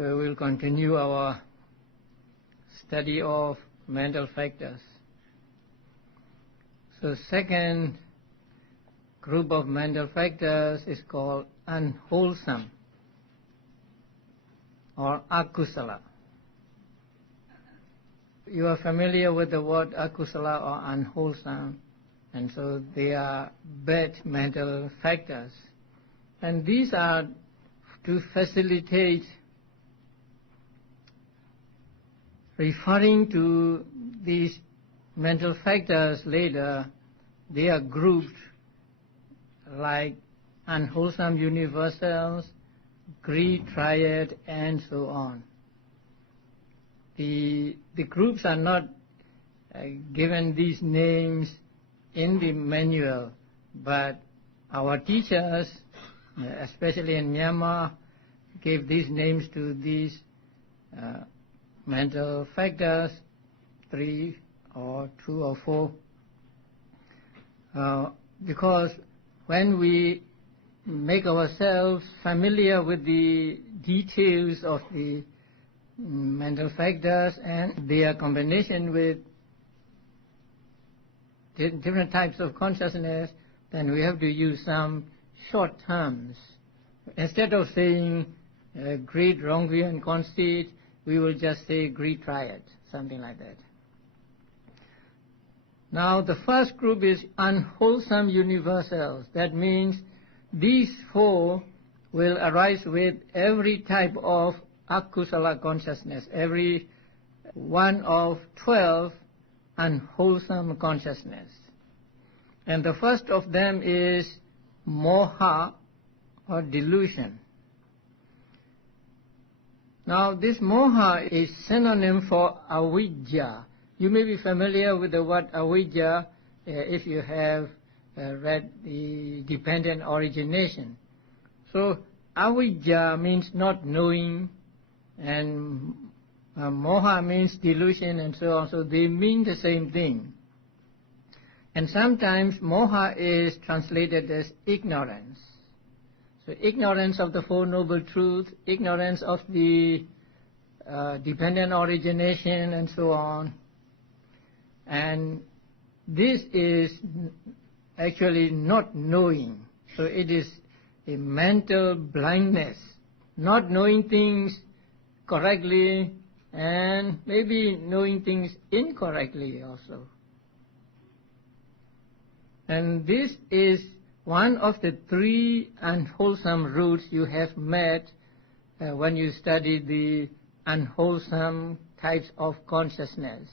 So we'll continue our study of mental factors. So second group of mental factors is called unwholesome or akusala. You are familiar with the word akusala or unwholesome, and so they are bad mental factors. And these are to facilitate referring to these mental factors later. They are grouped like unwholesome universals, greed triad, and so on. The groups are not given these names in the manual, but our teachers, especially in Myanmar, gave these names to these mental factors, 3 or 2 or 4, because when we make ourselves familiar with the details of the mental factors and their combination with different types of consciousness, then we have to use some short terms. Instead of saying greed, wrongview, and conceit, we will just say greed triad, something like that. Now the first group is unwholesome universals. That means these 4 will arise with every type of akusala consciousness, every one of 12 unwholesome consciousness. And the first of them is moha or delusion. Now this moha is synonym for avidya. You may be familiar with the word avidya if you have read the dependent origination. So avidya means not knowing, and moha means delusion, and so on. So they mean the same thing. And sometimes moha is translated as ignorance. So ignorance of the Four Noble Truths, ignorance of the dependent origination, and so on. And this is actually not knowing. So it is a mental blindness, not knowing things correctly and maybe knowing things incorrectly also. And this is one of the 3 unwholesome roots you have met when you study the unwholesome types of consciousness.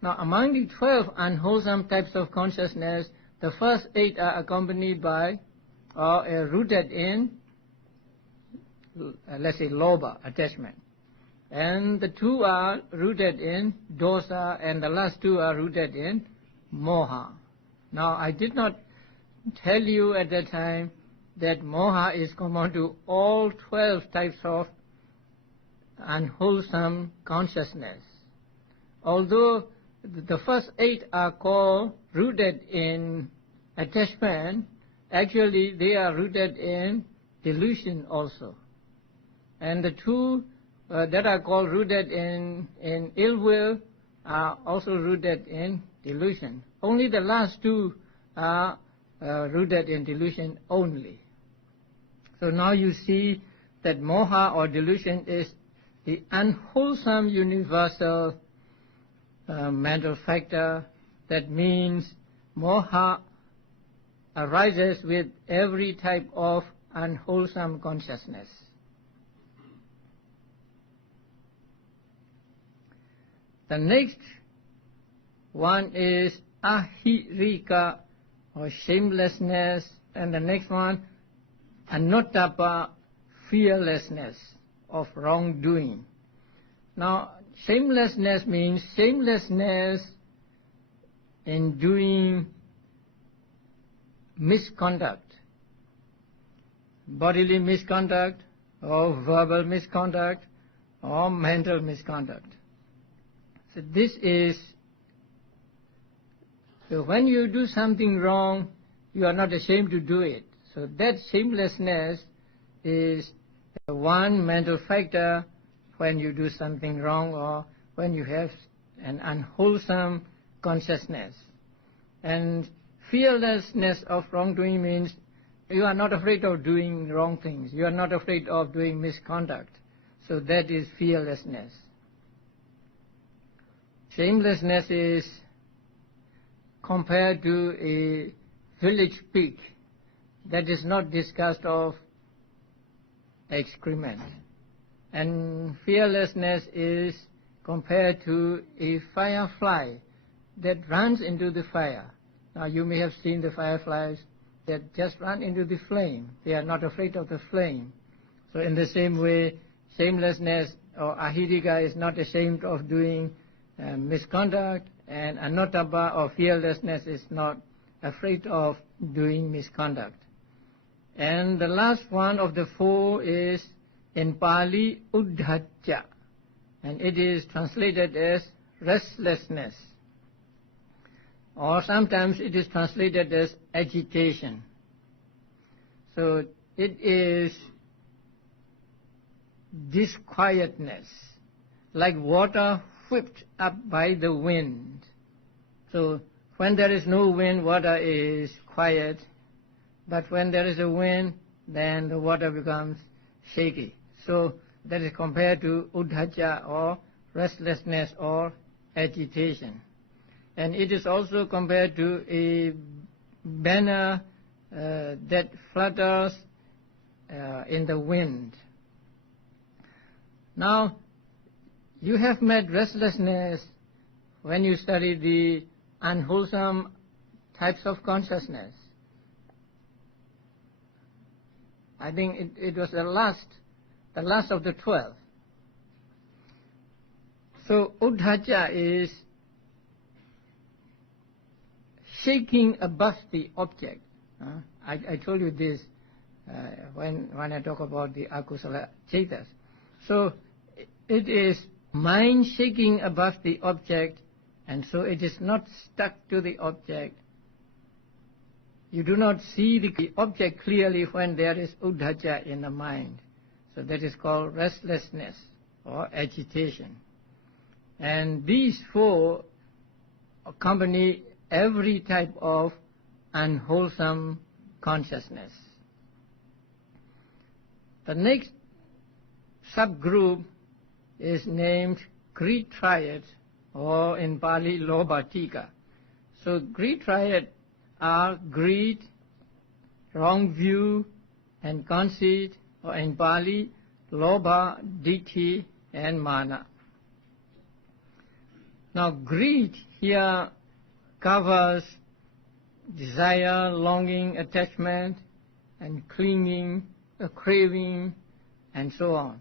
Now, among the 12 unwholesome types of consciousness, the first 8 are accompanied by or rooted in, let's say, lobha, attachment. And the 2 are rooted in dosa, and the last 2 are rooted in moha. Now, I did not tell you at that time that moha is common to all 12 types of unwholesome consciousness. Although the first 8 are called rooted in attachment, actually they are rooted in delusion also. And the 2 that are called rooted in ill will are also rooted in delusion. Only the last 2 are rooted in delusion only. So now you see that moha or delusion is the unwholesome universal mental factor. That means moha arises with every type of unwholesome consciousness. The next one is ahirika or shamelessness, and the next one anuttapa, fearlessness of wrongdoing. Now shamelessness means shamelessness in doing misconduct, bodily misconduct or verbal misconduct or mental misconduct. So this is, so when you do something wrong, you are not ashamed to do it. So that shamelessness is one mental factor when you do something wrong or when you have an unwholesome consciousness. And fearlessness of wrongdoing means you are not afraid of doing wrong things. You are not afraid of doing misconduct. So that is fearlessness. Shamelessness is compared to a village pig that is not disgusted of excrement. And fearlessness is compared to a firefly that runs into the fire. Now you may have seen the fireflies that just run into the flame. They are not afraid of the flame. So in the same way, shamelessness or ahirika is not ashamed of doing misconduct, and anotapa or fearlessness is not afraid of doing misconduct. And the last one of the four is in Pali uddhacca, and it is translated as restlessness, or sometimes it is translated as agitation. So it is disquietness, like water whipped up by the wind. So when there is no wind, water is quiet, but when there is a wind, then the water becomes shaky. So that is compared to uddhacca or restlessness or agitation. And it is also compared to a banner that flutters in the wind. Now, you have met restlessness when you study the unwholesome types of consciousness. I think it was the last of the 12. So uddhacca is shaking above the object. I told you this when I talk about the akusala chetas. So it is mind shaking above the object, and so it is not stuck to the object. You do not see the object clearly when there is uddhacca in the mind. So that is called restlessness or agitation. And these four accompany every type of unwholesome consciousness. The next subgroup is named greed triad, or in Pali lobhatika. So greed triad are greed, wrong view, and conceit, or in Pali lobha, ditthi, and mana. Now greed here covers desire, longing, attachment, and clinging, craving, and so on.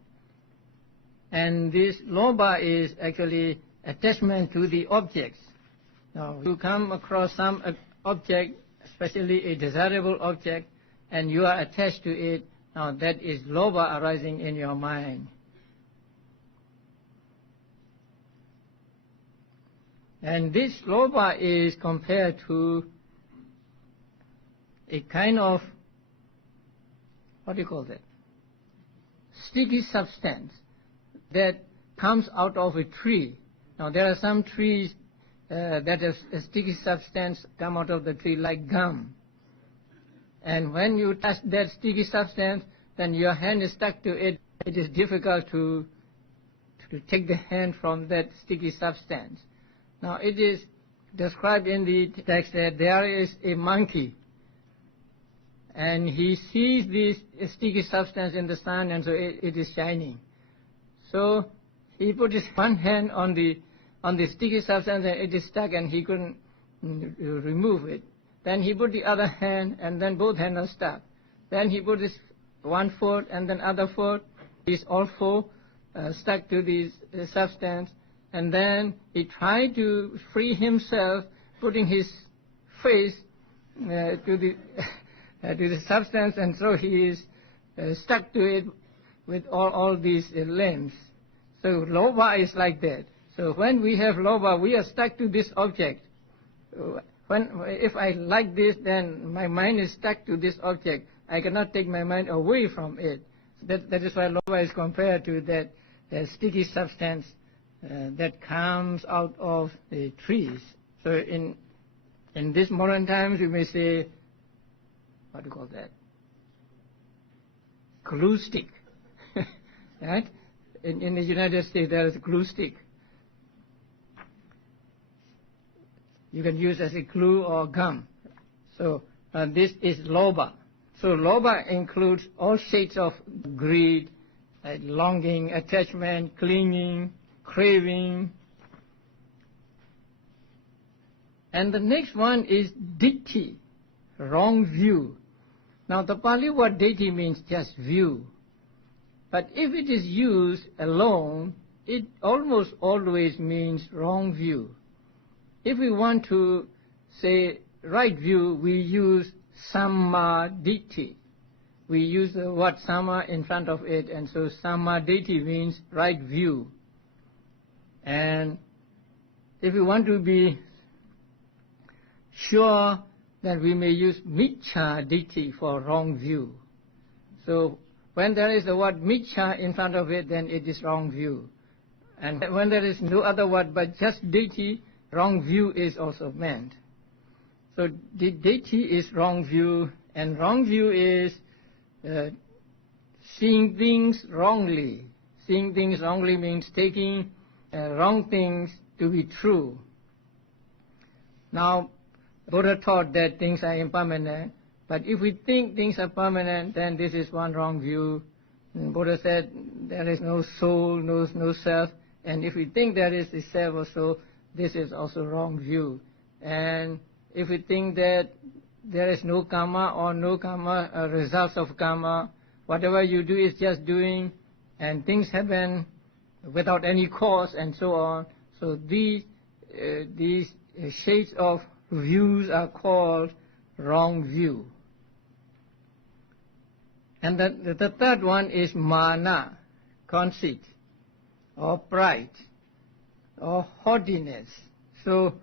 And this lobha is actually attachment to the objects. Now, you come across some object, especially a desirable object, and you are attached to it. Now, that is lobha arising in your mind. And this lobha is compared to a kind of, what do you call that? Sticky substance that comes out of a tree. Now there are some trees that have a sticky substance come out of the tree like gum. And when you touch that sticky substance, then your hand is stuck to it. It is difficult to take the hand from that sticky substance. Now it is described in the text that there is a monkey, and he sees this sticky substance in the sun, and so it is shining. So he put his one hand on the sticky substance, and it is stuck, and he couldn't remove it. Then he put the other hand, and then both hands are stuck. Then he put his one foot, and then other foot. These all four stuck to this substance. And then he tried to free himself, putting his face to the substance, and so he is stuck to it with all these limbs. So lobha is like that. So when we have lobha, we are stuck to this object. If I like this, then my mind is stuck to this object. I cannot take my mind away from it. That is why lobha is compared to that sticky substance that comes out of the trees. So in these modern times, we may say, what do you call that? Glue stick, right? In the United States, there is a glue stick. You can use as a glue or gum. So this is lobha. So lobha includes all shades of greed, longing, attachment, clinging, craving. And the next one is ditthi, wrong view. Now the Pali word ditthi means just view. But if it is used alone, it almost always means wrong view. If we want to say right view, we use samma ditthi. We use the word samma in front of it, and so samma ditthi means right view. And if we want to be sure, then we may use miccha ditthi for wrong view. So when there is the word miccha in front of it, then it is wrong view. And when there is no other word but just ditthi, wrong view is also meant. So the ditthi is wrong view, and wrong view is seeing things wrongly. Seeing things wrongly means taking wrong things to be true. Now, Buddha taught that things are impermanent, but if we think things are permanent, then this is one wrong view. And Buddha said there is no soul, no self, and if we think there is a self or soul, this is also wrong view. And if we think that there is no karma or no karma results of karma, whatever you do is just doing, and things happen without any cause and so on. So these shades of views are called wrong view. And the third one is mana, conceit, or pride, or haughtiness. So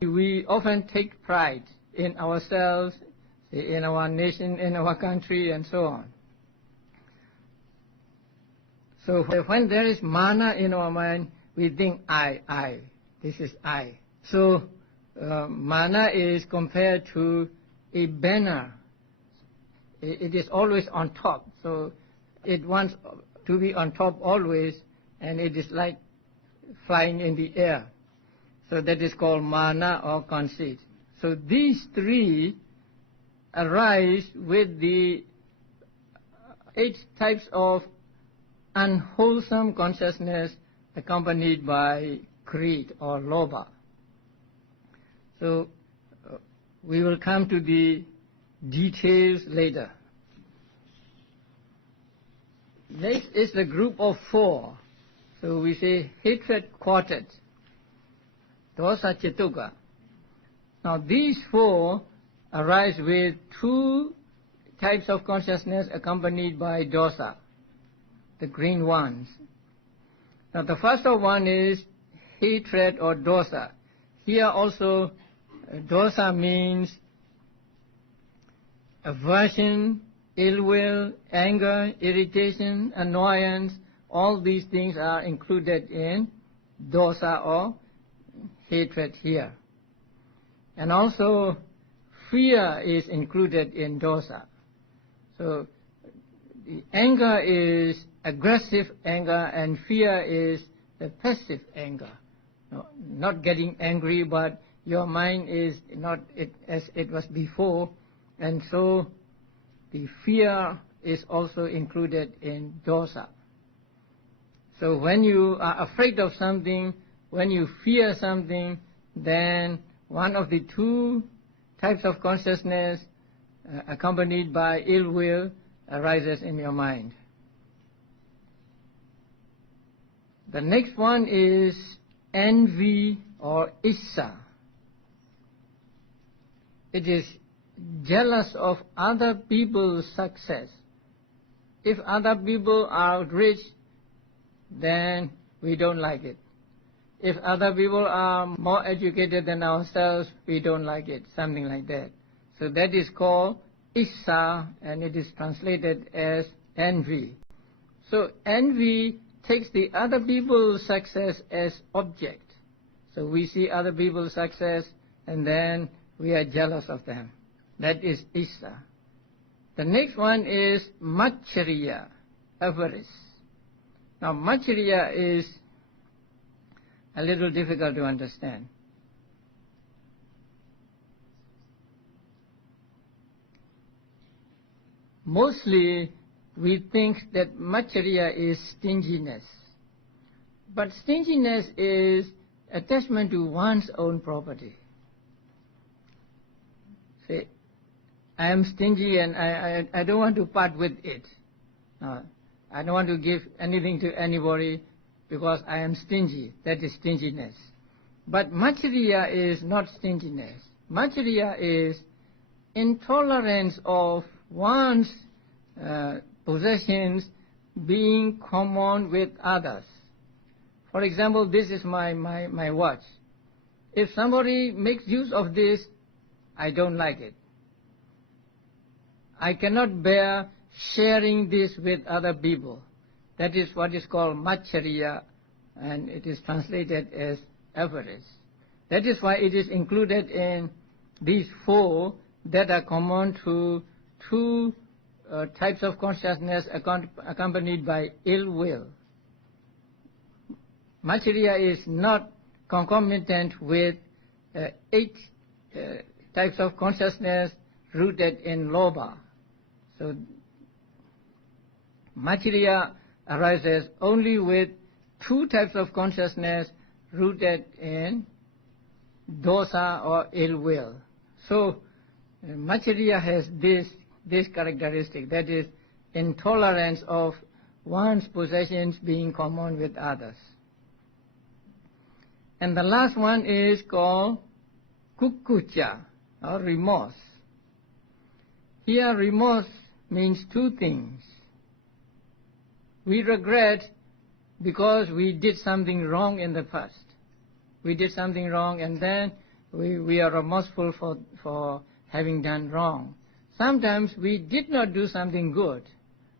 we often take pride in ourselves, in our nation, in our country, and so on. So when there is mana in our mind, we think I, this is I. So mana is compared to a banner. It is always on top. So it wants to be on top always, and it is like flying in the air. So that is called mana or conceit. So these three arise with the 8 types of unwholesome consciousness accompanied by greed or lobha. So we will come to the details later. Next is the group of 4. So we say hatred quartet, dosa chituka. Now these 4 arise with 2 types of consciousness accompanied by dosa, the green ones. Now the first one is hatred or dosa. Here also dosa means aversion, ill will, anger, irritation, annoyance. All these things are included in dosa or hatred here. And also fear is included in dosa. So the anger is aggressive anger, and fear is the passive anger. No, not getting angry, but your mind is not as it was before, and so the fear is also included in dosa. So when you are afraid of something, when you fear something, then one of the 2 types of consciousness accompanied by ill will arises in your mind. The next one is envy or issa. It is jealous of other people's success. If other people are rich, then we don't like it. If other people are more educated than ourselves, we don't like it, something like that. So that is called Issa, and it is translated as envy. So envy takes the other people's success as object. So we see other people's success and then we are jealous of them. That is Issa. The next one is Matsarya, avarice. Now Matsarya is a little difficult to understand. Mostly we think that Matsarya is stinginess. But stinginess is attachment to one's own property. Say, I am stingy and I don't want to part with it. I don't want to give anything to anybody because I am stingy. That is stinginess. But Matsarya is not stinginess. Matsarya is intolerance of one's possessions being common with others. For example, this is my watch. If somebody makes use of this, I don't like it. I cannot bear sharing this with other people. That is what is called Matsarya, and it is translated as avarice. That is why it is included in these four that are common to two types of consciousness accompanied by ill will. Matsarya is not concomitant with 8 types of consciousness rooted in Lobha. So Matsarya arises only with 2 types of consciousness rooted in dosa or ill will. So Matsarya has this characteristic, that is intolerance of one's possessions being common with others. And the last one is called kukucha, or remorse. Here remorse means 2 things. We regret because we did something wrong in the past. We did something wrong and then we are remorseful for having done wrong. Sometimes we did not do something good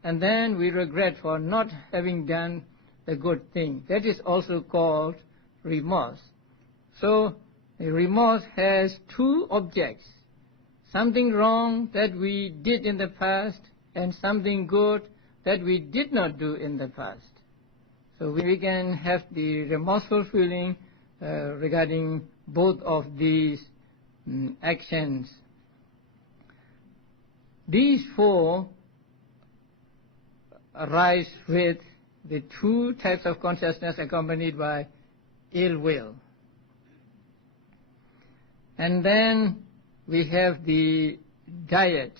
and then we regret for not having done the good thing. That is also called remorse. So remorse has 2 objects. Something wrong that we did in the past and something good that we did not do in the past. So we can have the remorseful feeling regarding both of these actions. These 4 arise with the 2 types of consciousness accompanied by ill will. And then we have the diet,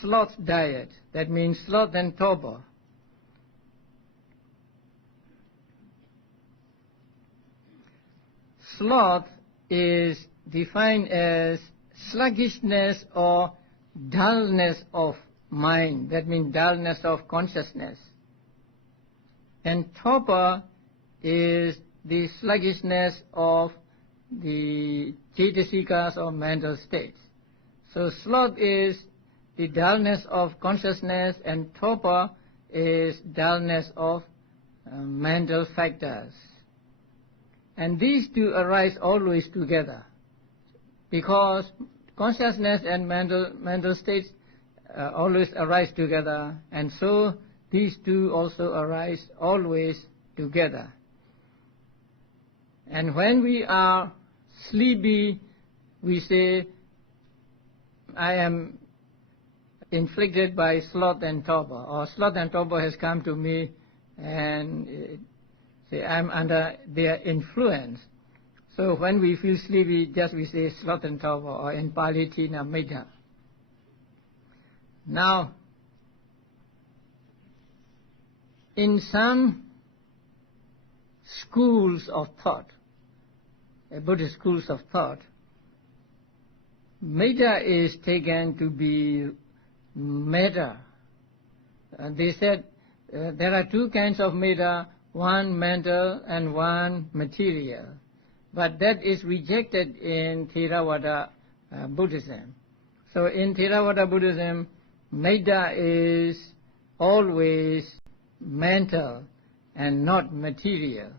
sloth diet. That means sloth and torpor. Sloth is defined as sluggishness or dullness of mind. That means dullness of consciousness. And torpor is the sluggishness of the cetasikas or mental states. So sloth is the dullness of consciousness and torpor is dullness of mental factors. And these 2 arise always together because consciousness and mental states always arise together, and so these 2 also arise always together. And when we are sleepy, we say, I am inflicted by sloth and torpor, or sloth and torpor has come to me and say I'm under their influence. So when we feel sleepy, just we say sloth and torpor, or in Pali Tina Metta. Now, in some schools of thought, Buddhist schools of thought, metta is taken to be metta. They said there are 2 kinds of metta, one mental and one material. But that is rejected in Theravada Buddhism. So in Theravada Buddhism, metta is always mental and not material.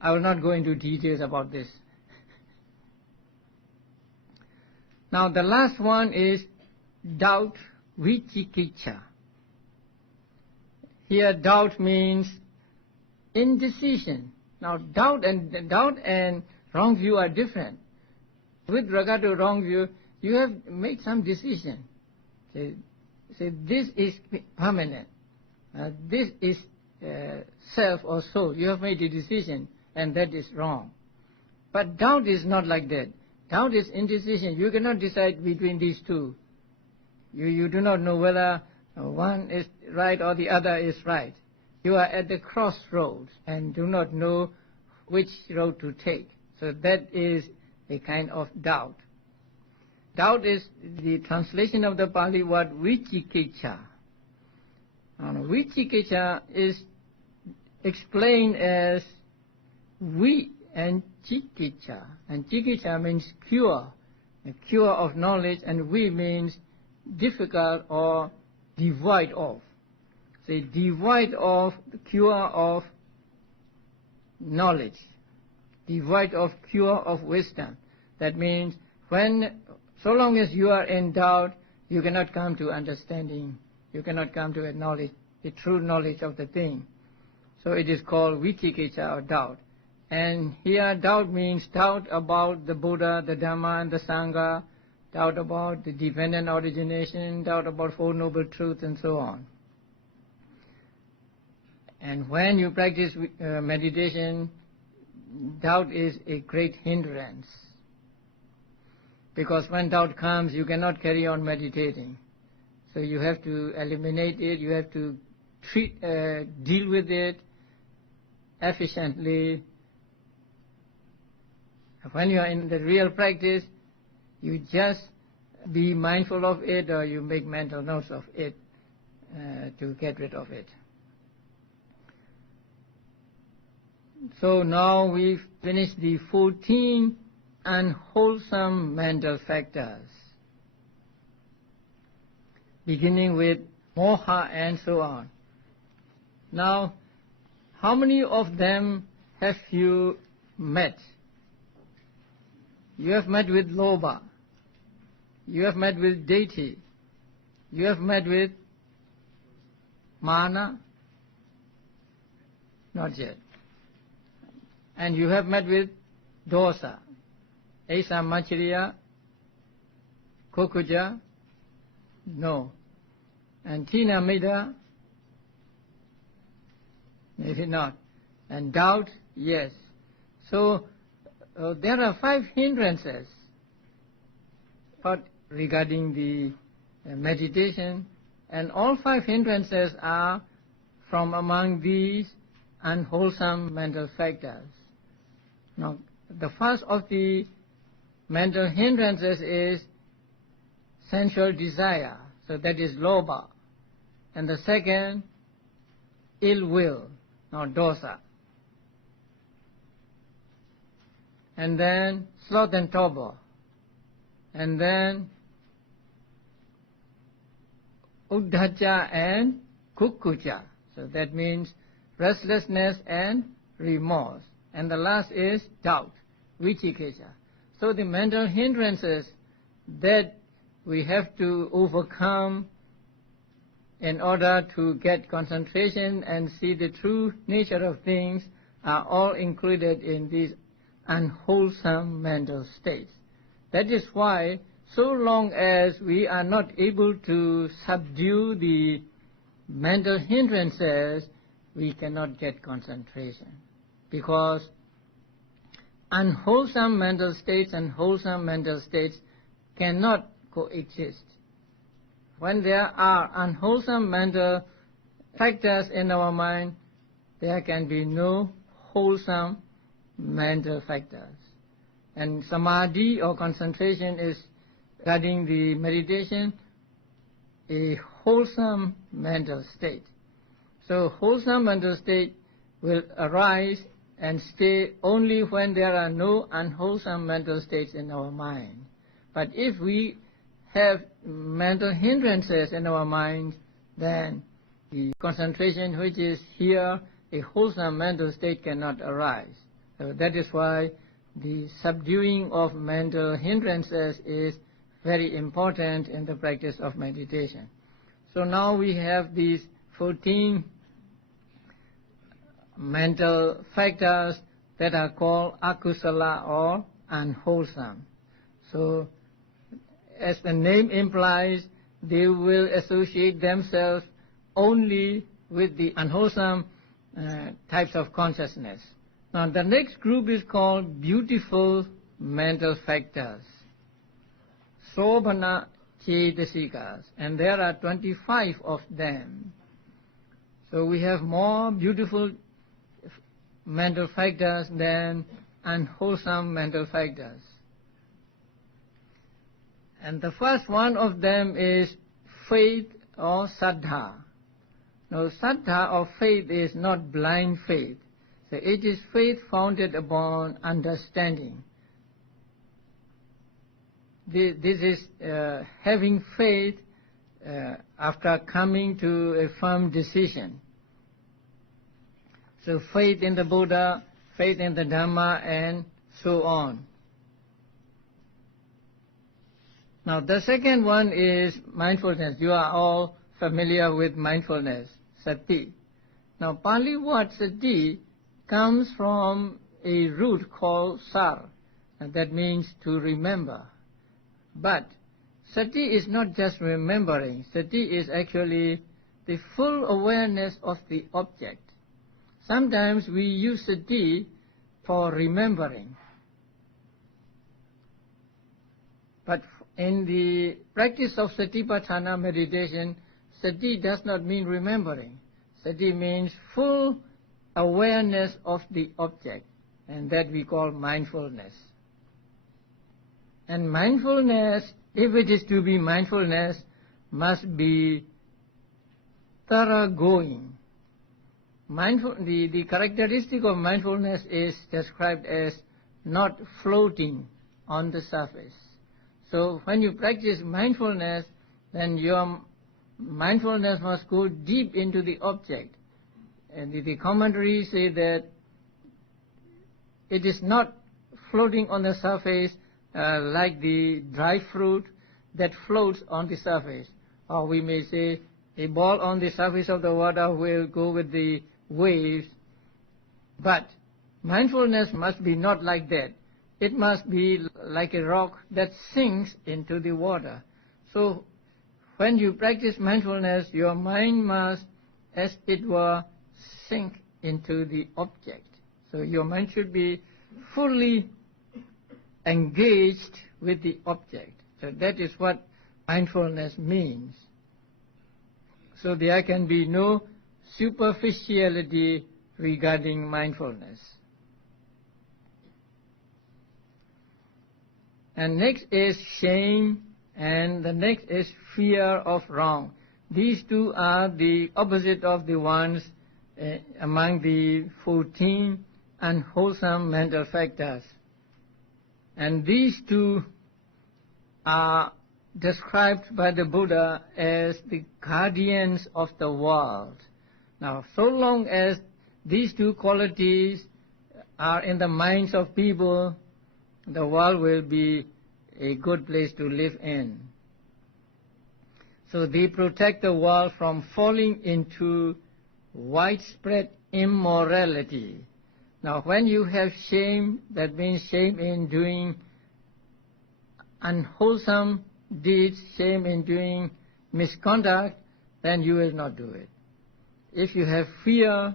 I will not go into details about this. Now the last one is doubt, vicikiccha. Here doubt means indecision. Now doubt and wrong view are different. With regard to wrong view, you have made some decision. Say this is permanent. This is self or soul. You have made a decision, and that is wrong. But doubt is not like that. Doubt is indecision. You cannot decide between these two. You do not know whether one is right or the other is right. You are at the crossroads and do not know which road to take. So that is a kind of doubt. Doubt is the translation of the Pali word vicikiccha. Vicikiccha is explained as vi and cikiccha. And cikiccha means cure, a cure of knowledge, and vi means difficult or devoid of. So devoid of the cure of knowledge, devoid of cure of wisdom. That means so long as you are in doubt, you cannot come to understanding. You cannot come to a knowledge, the true knowledge of the thing. So it is called vicikiccha or doubt. And here doubt means doubt about the Buddha, the Dhamma and the Sangha, doubt about the dependent origination, doubt about Four Noble Truths and so on. And when you practice meditation, doubt is a great hindrance. Because when doubt comes, you cannot carry on meditating. So you have to eliminate it, you have to deal with it efficiently. When you are in the real practice, you just be mindful of it, or you make mental notes of it to get rid of it. So now we've finished the 14 unwholesome mental factors, beginning with moha and so on. Now, how many of them have you met? You have met with lobha. You have met with deity. You have met with mana? Not yet. And you have met with dosa, asa, machiriya, kukuja? No. And tina mida? Maybe not. And doubt? Yes. So there are 5 hindrances regarding the meditation, and all 5 hindrances are from among these unwholesome mental factors. Now, the first of the mental hindrances is sensual desire, so that is lobha. And the second, ill will, or dosa. And then sloth and torpor. And then uddhacha and kukucha. So that means restlessness and remorse. And the last is doubt, vicikiccha. So the mental hindrances that we have to overcome in order to get concentration and see the true nature of things are all included in these unwholesome mental states. That is why so long as we are not able to subdue the mental hindrances, we cannot get concentration. Because unwholesome mental states and wholesome mental states cannot coexist. When there are unwholesome mental factors in our mind, there can be no wholesome mental factors. And samadhi or concentration is, regarding the meditation, a wholesome mental state. So wholesome mental state will arise and stay only when there are no unwholesome mental states in our mind. But if we have mental hindrances in our mind, then the concentration which is here, a wholesome mental state cannot arise. So that is why the subduing of mental hindrances is very important in the practice of meditation. So now we have these 14 mental factors that are called akusala or unwholesome. So as the name implies, they will associate themselves only with the unwholesome types of consciousness. Now the next group is called beautiful mental factors, sobhana cetasikas, and there are 25 of them. So we have more beautiful mental factors than unwholesome mental factors. And the first one of them is faith or saddha. Now saddha or faith is not blind faith. So it is faith founded upon understanding. This is having faith after coming to a firm decision. So faith in the Buddha, faith in the Dhamma, and so on. Now the second one is mindfulness. You are all familiar with mindfulness, sati. Now Pali word sati comes from a root called sar, and that means to remember. But sati is not just remembering. Sati is actually the full awareness of the object. Sometimes we use sati for remembering. But in the practice of satipatthana meditation, sati does not mean remembering. Sati means full awareness of the object, and that we call mindfulness. And mindfulness, if it is to be mindfulness, must be thoroughgoing. The characteristic of mindfulness is described as not floating on the surface. So when you practice mindfulness, then your mindfulness must go deep into the object. And the commentaries say that it is not floating on the surface like the dry fruit that floats on the surface. Or we may say a ball on the surface of the water will go with the waves. But mindfulness must be not like that. It must be like a rock that sinks into the water. So when you practice mindfulness, your mind must, as it were, sink into the object. So your mind should be fully engaged with the object. So that is what mindfulness means. So there can be no superficiality regarding mindfulness. And next is shame, and the next is fear of wrong. These two are the opposite of the ones among the 14 unwholesome mental factors. And these two are described by the Buddha as the guardians of the world. Now, so long as these two qualities are in the minds of people, the world will be a good place to live in. So they protect the world from falling into widespread immorality. Now when you have shame, that means shame in doing unwholesome deeds, shame in doing misconduct, then you will not do it. If you have fear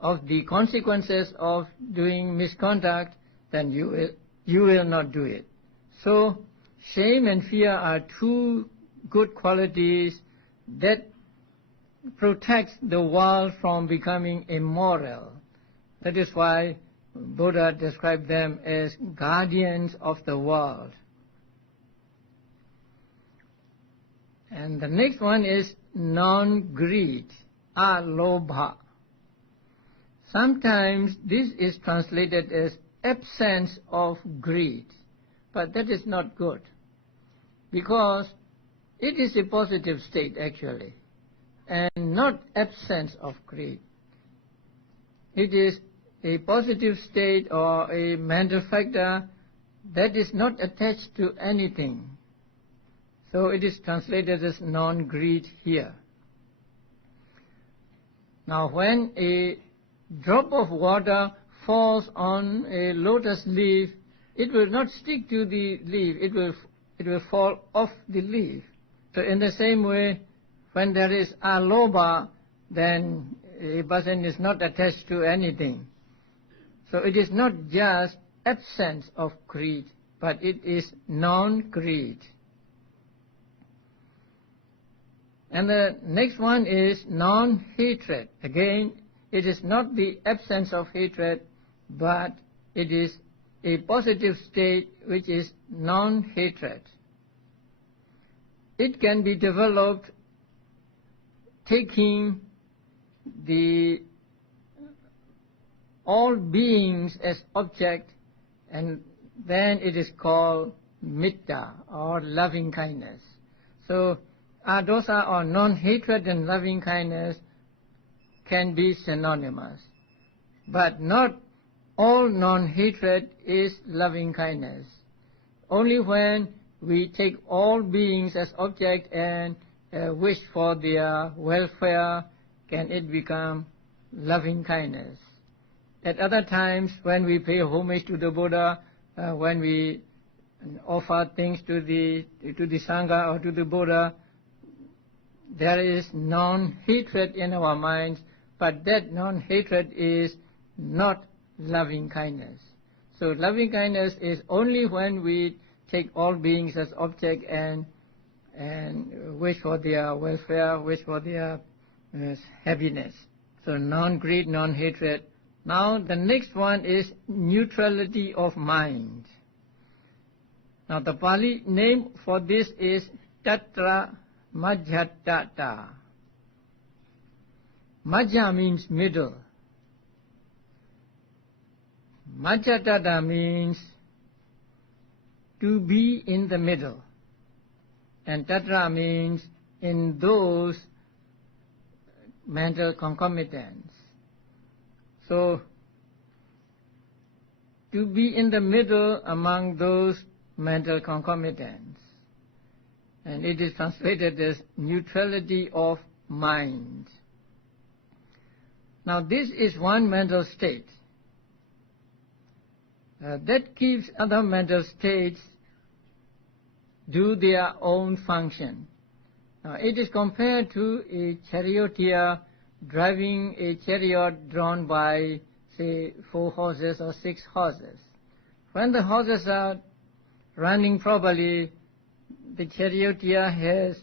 of the consequences of doing misconduct, then you will not do it. So shame and fear are two good qualities that protects the world from becoming immoral. That is why Buddha described them as guardians of the world. And the next one is non-greed, alobha. Sometimes this is translated as absence of greed. but that is not good, because it is a positive state actually, and not absence of greed. It is a positive state or a mental factor that is not attached to anything. So it is translated as non-greed here. Now when a drop of water falls on a lotus leaf, it will not stick to the leaf, it will fall off the leaf. So in the same way, when there is alobha, then a person is not attached to anything. So it is not just absence of greed, but it is non-greed. And the next one is non-hatred. Again, it is not the absence of hatred, but it is a positive state which is non-hatred. It can be developed taking all beings as object, and then it is called mitta or loving kindness. So adosa or non-hatred and loving kindness can be synonymous, but not all non-hatred is loving kindness. Only when we take all beings as object and wish for their welfare can it become loving kindness. At other times, when we pay homage to the Buddha, when we offer things to the Sangha or to the Buddha, there is non-hatred in our minds, but that non-hatred is not loving kindness. So loving kindness is only when we take all beings as object and wish for their welfare, wish for their happiness. So non-greed, non-hatred. Now the next one is neutrality of mind. Now the Pali name for this is Tatra Majjhatata. Majja means middle. Majjhatata means to be in the middle. And Tatra means in those mental concomitants. So, to be in the middle among those mental concomitants. And it is translated as neutrality of mind. Now this is one mental state that keeps other mental states do their own function. Now it is compared to a charioteer driving a chariot drawn by, say, 4 horses or 6 horses. When the horses are running properly, the charioteer has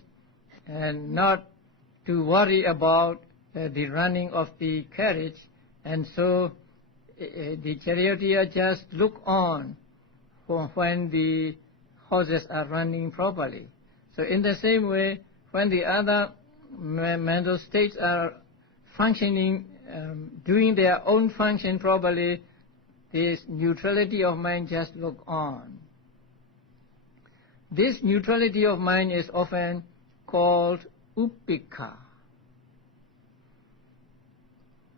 not to worry about the running of the carriage, and so the charioteer just look on when the horses are running properly. So in the same way, when the other mental states are functioning, doing their own function properly, this neutrality of mind just look on. This neutrality of mind is often called upekkha.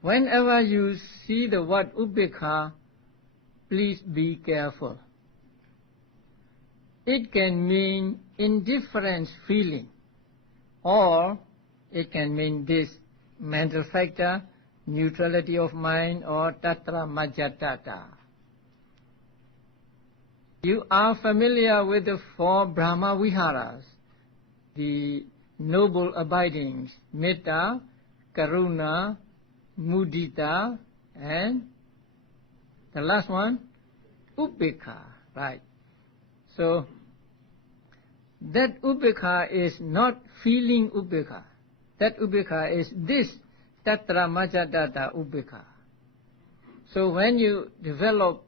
Whenever you see the word upekkha, please be careful. It can mean indifference feeling, or it can mean this mental factor, neutrality of mind, or tatra majjhatata. You are familiar with the 4 Brahma Viharas, the noble abidings, metta, karuna, mudita, and the last one, upekkha, right? So, that upekkha is not feeling upekkha. That upekkha is this tatra majjhatata upekkha. So when you develop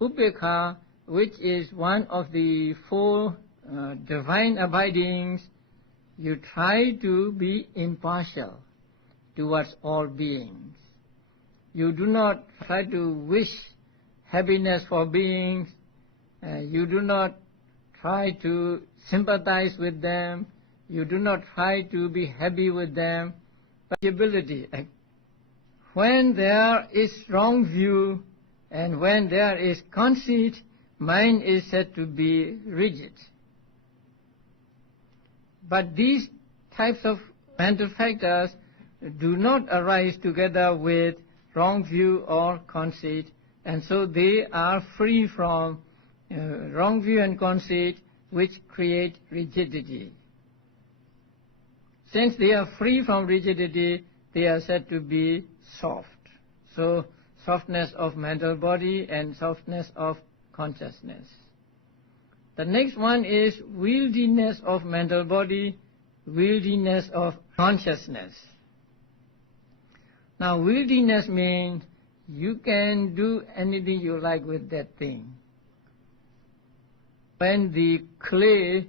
upekkha, which is one of the 4 divine abidings, you try to be impartial towards all beings. You do not try to wish happiness for beings. You do not try to sympathize with them, you do not try to be happy with them. But ability, when there is wrong view and when there is conceit, mind is said to be rigid. But these types of mental factors do not arise together with wrong view or conceit, and so they are free from wrong view and conceit, which create rigidity. Since they are free from rigidity, they are said to be soft. So, softness of mental body and softness of consciousness. The next one is wieldiness of mental body, wieldiness of consciousness. Now, wieldiness means you can do anything you like with that thing. When the clay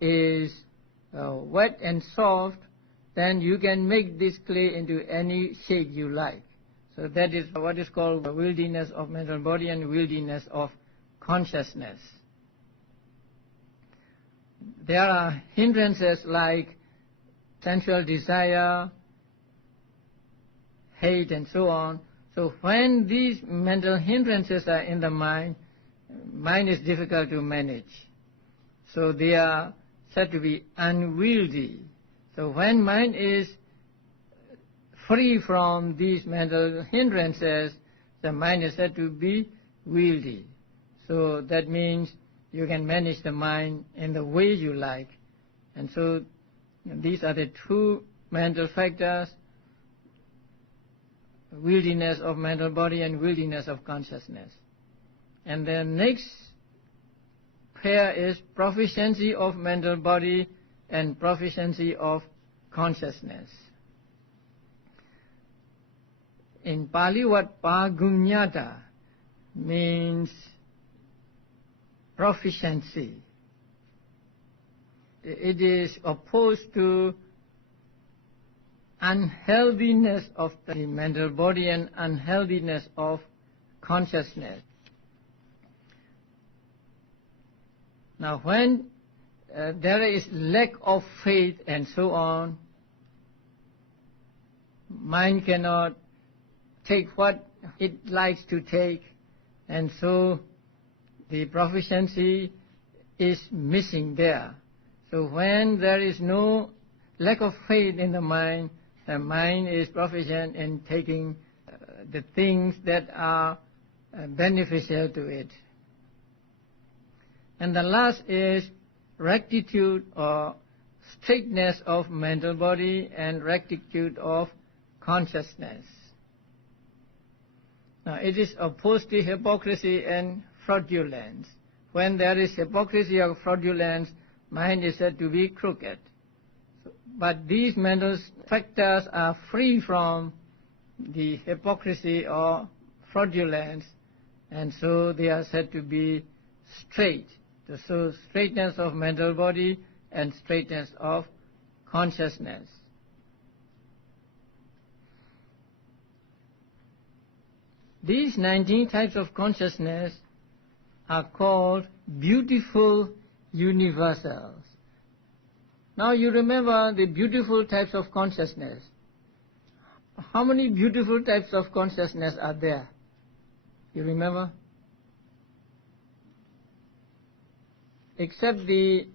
is wet and soft, then you can make this clay into any shape you like. So that is what is called the wieldiness of mental body and wieldiness of consciousness. There are hindrances like sensual desire, hate, and so on. So when these mental hindrances are in the mind is difficult to manage. So they are said to be unwieldy. So when mind is free from these mental hindrances, the mind is said to be wieldy. So that means you can manage the mind in the way you like. And so these are the two mental factors, wieldiness of mental body and wieldiness of consciousness. And the next pair is proficiency of mental body and proficiency of consciousness. In Pali, what pagunyata means proficiency. It is opposed to unhealthiness of the mental body and unhealthiness of consciousness. Now, when there is lack of faith and so on, mind cannot take what it likes to take, and so the proficiency is missing there. So when there is no lack of faith in the mind is proficient in taking the things that are beneficial to it. And the last is rectitude or straightness of mental body and rectitude of consciousness. Now, it is opposed to hypocrisy and fraudulence. When there is hypocrisy or fraudulence, mind is said to be crooked. But these mental factors are free from the hypocrisy or fraudulence, and so they are said to be straight. So straightness of mental body and straightness of consciousness. These 19 types of consciousness are called beautiful universals. Now you remember the beautiful types of consciousness. How many beautiful types of consciousness are there? You remember? Except the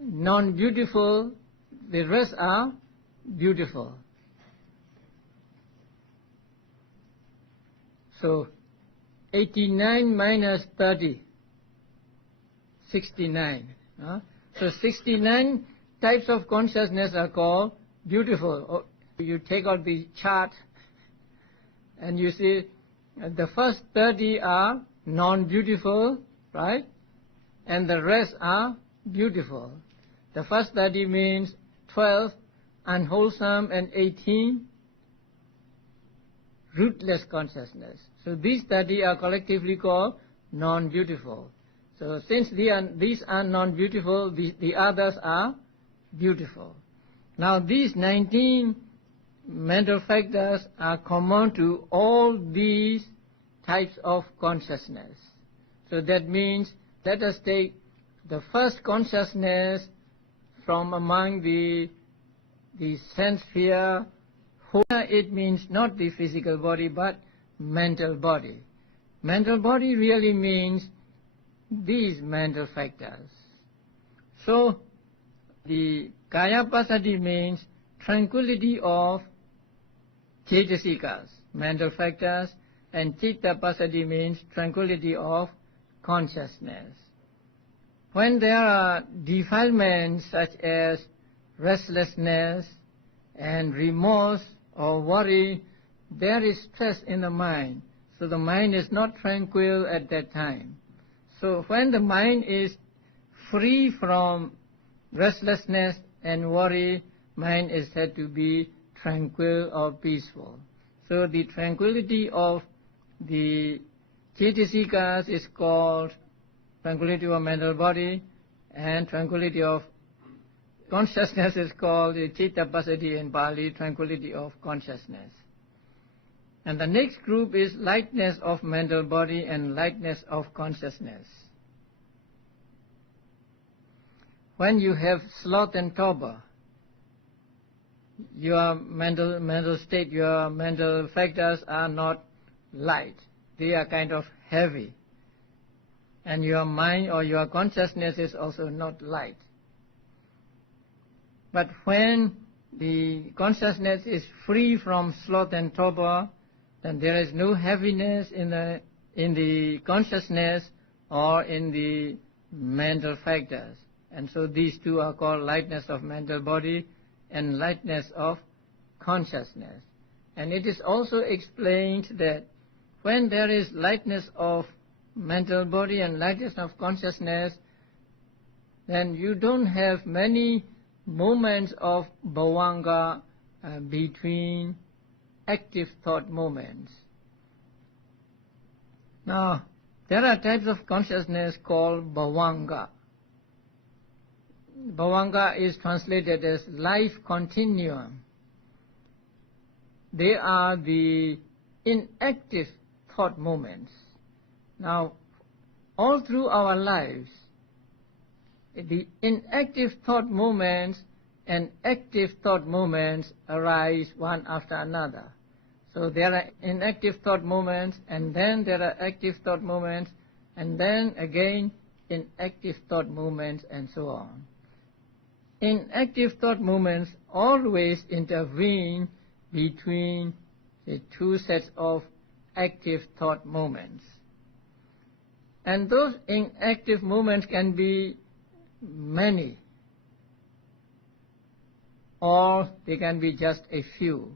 non-beautiful, the rest are beautiful. So 89 minus 30, 69. So 69 types of consciousness are called beautiful. You take out the chart and you see the first 30 are non-beautiful, right? And the rest are beautiful. The first 30 means 12 unwholesome and 18 rootless consciousness. So these 30 are collectively called non-beautiful. So since these are non-beautiful, the others are beautiful. Now these 19 mental factors are common to all these types of consciousness. So that means, let us take the first consciousness from among the sense sphere, it means not the physical body but mental body. Mental body really means these mental factors. So the kaya passaddhi means tranquility of cetasikas, mental factors, and citta passaddhi means tranquility of consciousness. When there are defilements such as restlessness and remorse or worry, there is stress in the mind. So the mind is not tranquil at that time. So when the mind is free from restlessness and worry, mind is said to be tranquil or peaceful. So the tranquility of the cetasikas is called tranquility of mental body, and tranquility of consciousness is called the citta passaddhi in Pali, tranquility of consciousness. And the next group is lightness of mental body and lightness of consciousness. When you have sloth and torpor, your mental state, your mental factors are not light. They are kind of heavy. And your mind or your consciousness is also not light. But when the consciousness is free from sloth and torpor, then there is no heaviness in the consciousness or in the mental factors. And so these two are called lightness of mental body and lightness of consciousness. And it is also explained that when there is lightness of mental body and lightness of consciousness, then you don't have many moments of bhavanga between active thought moments. Now, there are types of consciousness called bhavanga. Bhavanga is translated as life continuum. They are the inactive thought moments. Now, all through our lives, the inactive thought moments and active thought moments arise one after another. So there are inactive thought moments, and then there are active thought moments, and then again inactive thought moments, and so on. Inactive thought moments always intervene between the two sets of active thought moments. And those inactive moments can be many, or they can be just a few.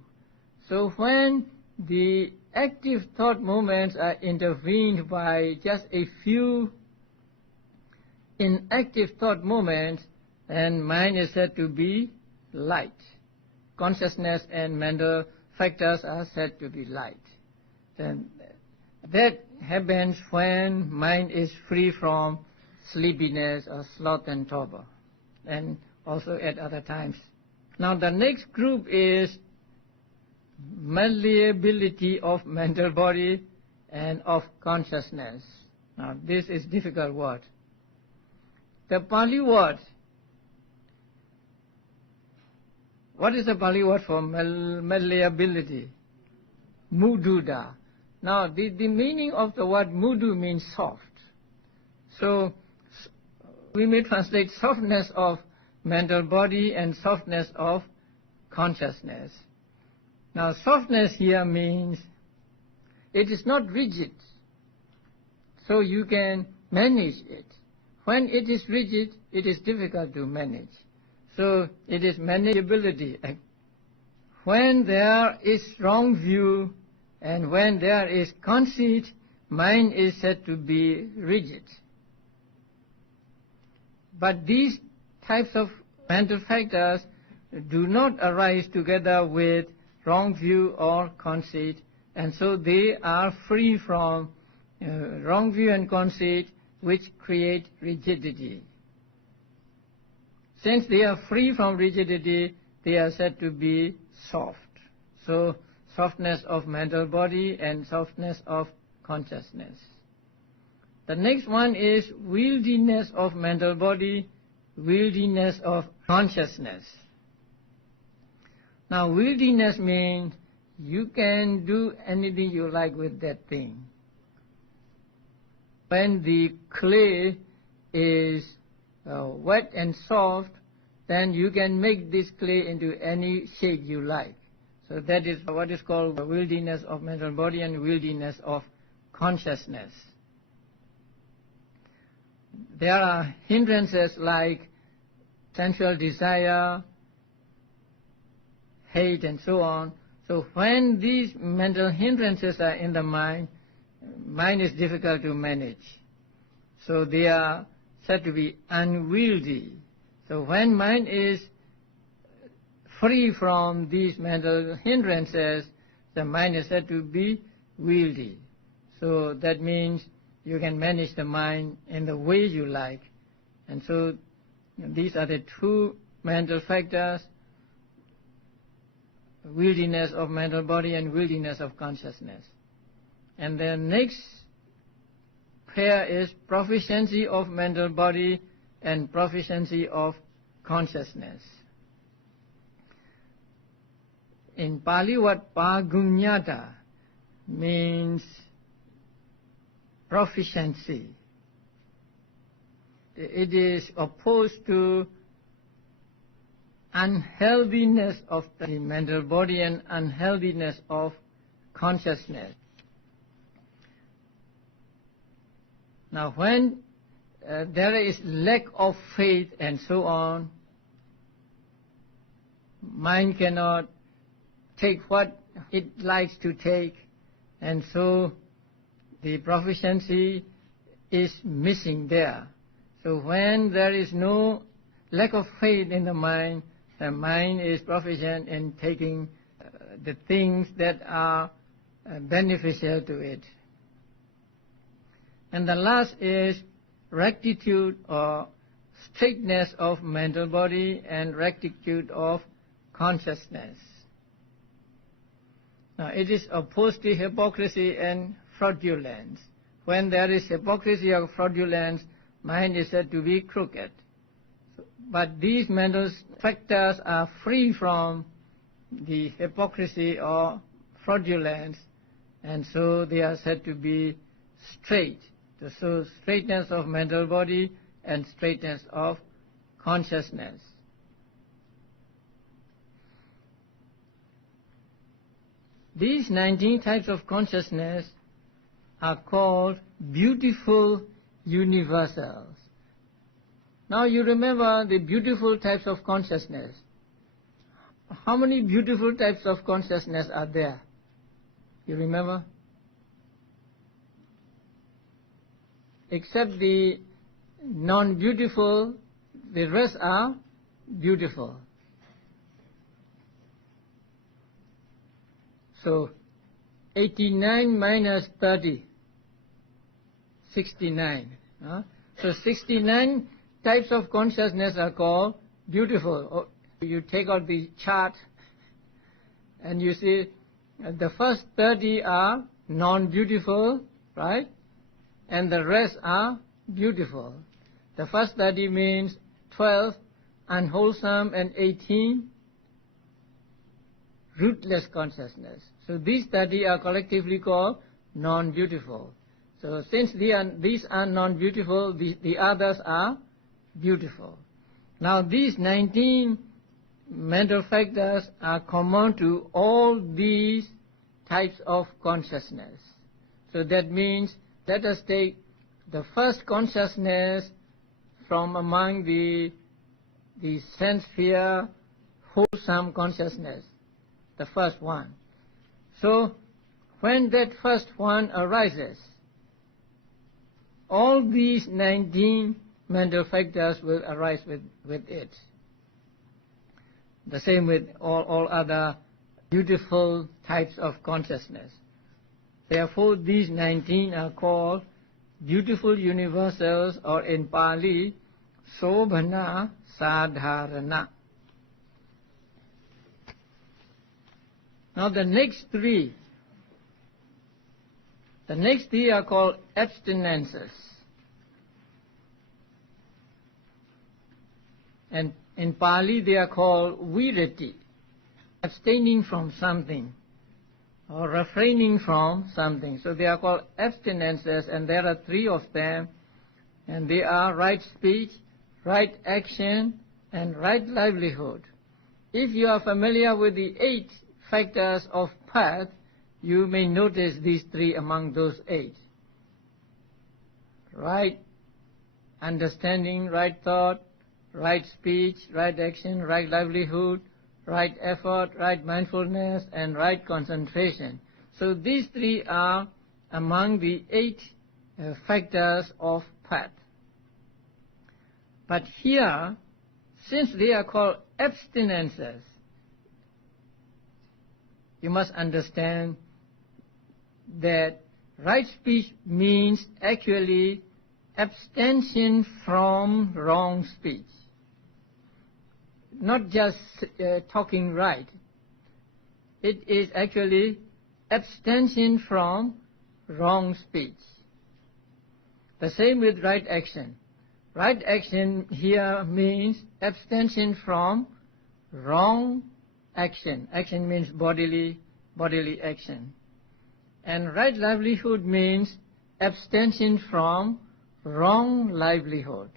So when the active thought moments are intervened by just a few inactive thought moments, then mind is said to be light. Consciousness and mental factors are said to be light. Then that happens when mind is free from sleepiness or sloth and torpor, and also at other times. Now the next group is malleability of mental body and of consciousness. Now this is difficult word. The Pali word, what is the Pali word for malleability? Mududa. Now the meaning of the word mudu means soft. So we may translate softness of mental body and softness of consciousness. Now softness here means it is not rigid, so you can manage it. When it is rigid, it is difficult to manage. So it is manageability. When there is strong view and when there is conceit, mind is said to be rigid. But these types of mental factors do not arise together with wrong view or conceit, and so they are free from wrong view and conceit, which create rigidity. Since they are free from rigidity, they are said to be soft. So softness of mental body and softness of consciousness. The next one is wieldiness of mental body, wieldiness of consciousness. Now, wieldiness means you can do anything you like with that thing. When the clay is wet and soft, then you can make this clay into any shape you like. So that is what is called the wieldiness of mental body and wieldiness of consciousness. There are hindrances like sensual desire, hate, and so on. So when these mental hindrances are in the mind is difficult to manage. So they are said to be unwieldy. So when mind is free from these mental hindrances, the mind is said to be wieldy. So that means you can manage the mind in the way you like. And so these are the two mental factors, wieldiness of mental body and wieldiness of consciousness. And the next pair is proficiency of mental body and proficiency of consciousness. In Pali, what pagunyata means proficiency. It is opposed to unhealthiness of the mental body and unhealthiness of consciousness. Now, when there is lack of faith and so on, mind cannot take what it likes to take, and so the proficiency is missing there. So when there is no lack of faith in the mind is proficient in taking the things that are beneficial to it. And the last is rectitude or straightness of mental body and rectitude of consciousness. Now, it is opposed to hypocrisy and fraudulence. When there is hypocrisy or fraudulence, mind is said to be crooked. But these mental factors are free from the hypocrisy or fraudulence, and so they are said to be straight. So straightness of mental body and straightness of consciousness. These 19 types of consciousness are called beautiful universals. Now you remember the beautiful types of consciousness. How many beautiful types of consciousness are there? You remember? Except the non-beautiful, the rest are beautiful. So 89 minus 30, 69. So 69 types of consciousness are called beautiful. You take out the chart and you see the first 30 are non-beautiful, right? And the rest are beautiful. The first 30 means 12 unwholesome and 18 rootless consciousness. So these 30 are collectively called non-beautiful. So since these are non-beautiful, the others are beautiful. Now these 19 mental factors are common to all these types of consciousness. So that means, let us take the first consciousness from among the sense sphere, wholesome consciousness, the first one. So when that first one arises, all these 19 mental factors will arise with it. The same with all other beautiful types of consciousness. Therefore, these 19 are called beautiful universals, or in Pali, Sobhana Sadharana. Now the next three are called abstinences. And in Pali they are called virati, abstaining from something or refraining from something. So they are called abstinences, and there are 3 of them, and they are right speech, right action, and right livelihood. If you are familiar with the 8 factors of path, you may notice these 3 among those 8. Right understanding, right thought, right speech, right action, right livelihood, right effort, right mindfulness, and right concentration. So these 3 are among the 8 factors of path. But here, since they are called abstinences, you must understand that right speech means actually abstention from wrong speech. Not just talking right. It is actually abstention from wrong speech. The same with right action. Right action here means abstention from wrong action. Action means bodily action. And right livelihood means abstention from wrong livelihood.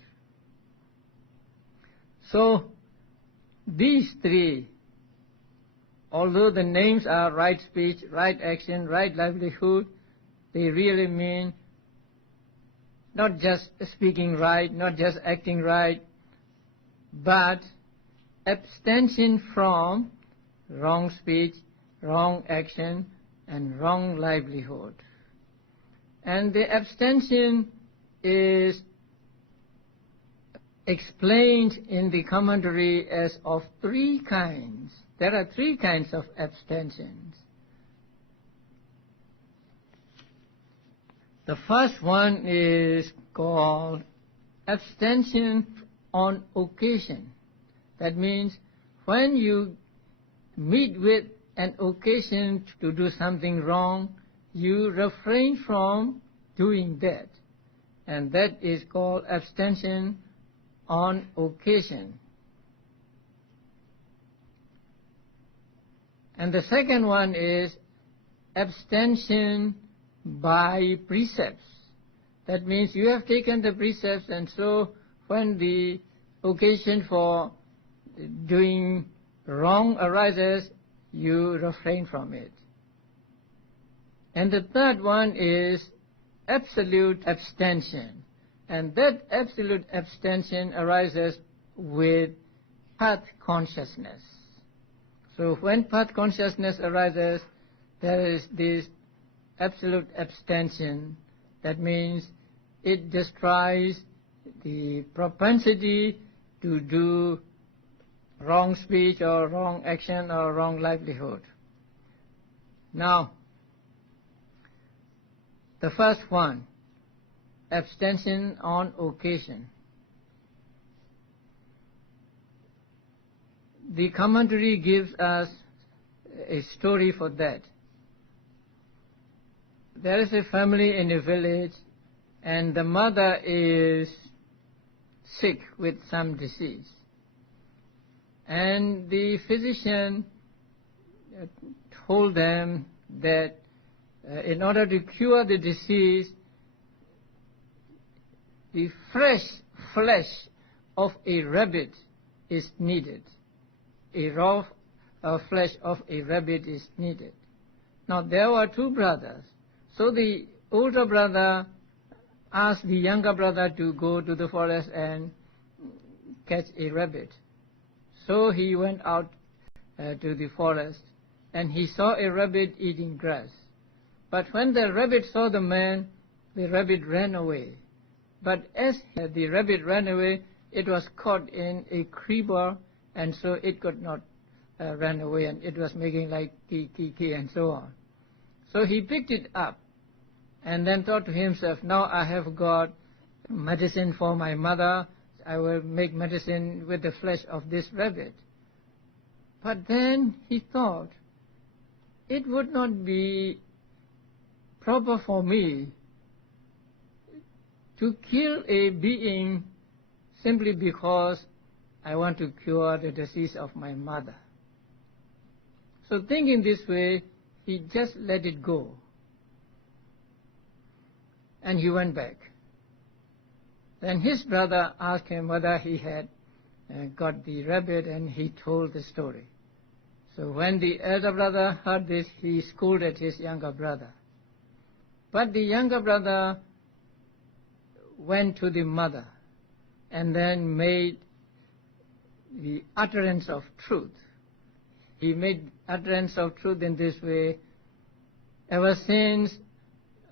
So these 3, although the names are right speech, right action, right livelihood, they really mean not just speaking right, not just acting right, but abstention from wrong speech, wrong action, and wrong livelihood. And the abstention is explained in the commentary as of 3 kinds. There are 3 kinds of abstentions. The first one is called abstention on occasion. That means when you meet with an occasion to do something wrong, you refrain from doing that. And that is called abstention on occasion. And the second one is abstention by precepts. That means you have taken the precepts, and so when the occasion for doing wrong arises, you refrain from it. And the third one is absolute abstention. And that absolute abstention arises with path consciousness. So when path consciousness arises, there is this absolute abstention. That means it destroys the propensity to do wrong speech or wrong action or wrong livelihood. Now, the first one, abstention on occasion. The commentary gives us a story for that. There is a family in a village, and the mother is sick with some disease. And the physician told them that in order to cure the disease, the fresh flesh of a rabbit is needed. A raw flesh of a rabbit is needed. Now there were 2 brothers. So the older brother asked the younger brother to go to the forest and catch a rabbit. So he went out to the forest, and he saw a rabbit eating grass. But when the rabbit saw the man, the rabbit ran away. But as the rabbit ran away, it was caught in a creeper, and so it could not run away, and it was making like kee, kee, kee, and so on. So he picked it up and then thought to himself, now I have got medicine for my mother. I will make medicine with the flesh of this rabbit. But then he thought, it would not be proper for me to kill a being simply because I want to cure the disease of my mother. So thinking this way, he just let it go. And he went back. Then his brother asked him whether he had got the rabbit, and he told the story. So when the elder brother heard this, he scolded his younger brother. But the younger brother went to the mother and then made the utterance of truth. He made utterance of truth in this way: ever since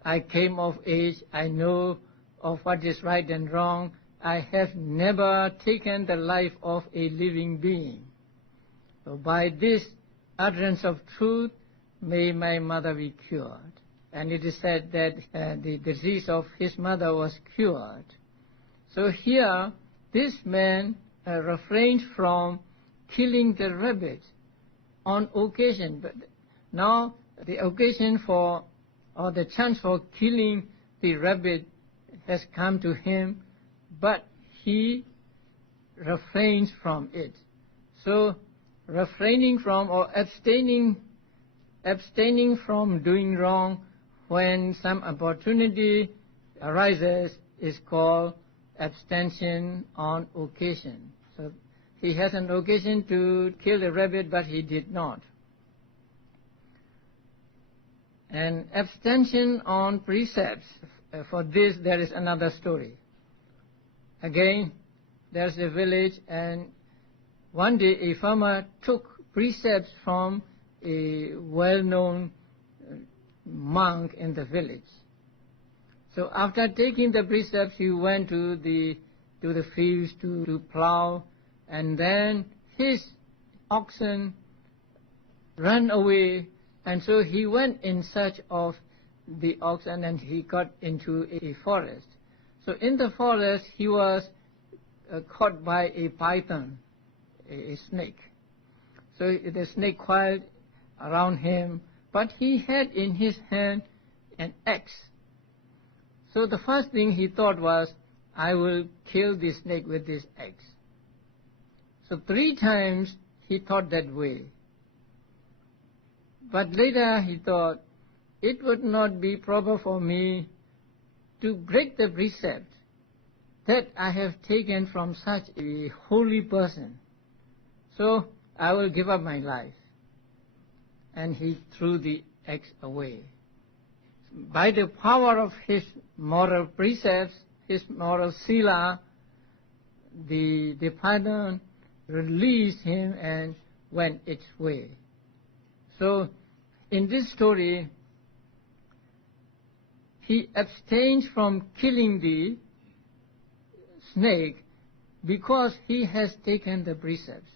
I came of age, I know of what is right and wrong. I have never taken the life of a living being. So by this utterance of truth, may my mother be cured. And it is said that the disease of his mother was cured. So here, this man refrained from killing the rabbit on occasion. But now the occasion for, or the chance for killing the rabbit has come to him, but he refrains from it. So refraining from, or abstaining from doing wrong when some opportunity arises is called abstention on occasion. So he has an occasion to kill the rabbit, but he did not. And abstention on precepts, for this there is another story. Again, there's a village, and one day a farmer took precepts from a well-known monk in the village. So after taking the precepts, he went to the fields to plow, and then his oxen ran away, and so he went in search of the oxen, and he got into a forest. So in the forest, he was caught by a python, a snake. So the snake coiled around him, but he had in his hand an axe. So the first thing he thought was, I will kill the snake with this axe. So 3 times he thought that way. But later he thought, it would not be proper for me to break the precept that I have taken from such a holy person. So I will give up my life. And he threw the axe away. By the power of his moral precepts, his moral sila, the python released him and went its way. So in this story, he abstains from killing the snake because he has taken the precepts.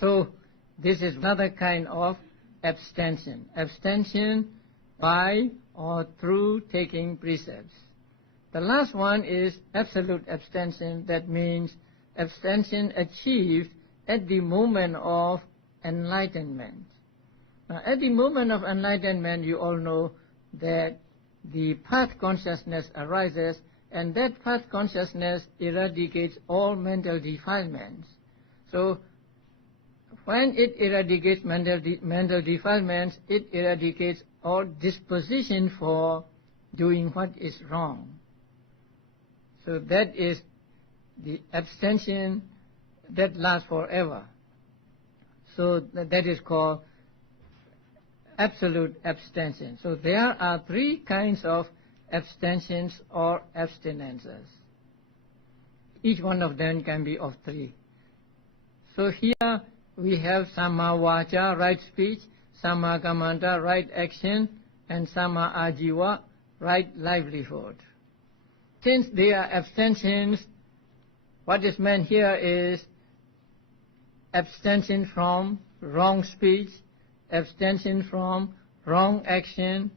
So this is another kind of abstention. Abstention by or through taking precepts. The last one is absolute abstention. That means abstention achieved at the moment of enlightenment. Now, at the moment of enlightenment, you all know that the path consciousness arises, and that path consciousness eradicates all mental defilements. So when it eradicates mental defilements, it eradicates all disposition for doing what is wrong. So that is the abstention that lasts forever. So that is called absolute abstention. So there are 3 kinds of abstentions or abstinences. Each one of them can be of 3. So here we have samma vaca, right speech, samma kammanta, right action, and samma ajiva, right livelihood. Since they are abstentions, what is meant here is abstention from wrong speech, abstention from wrong action,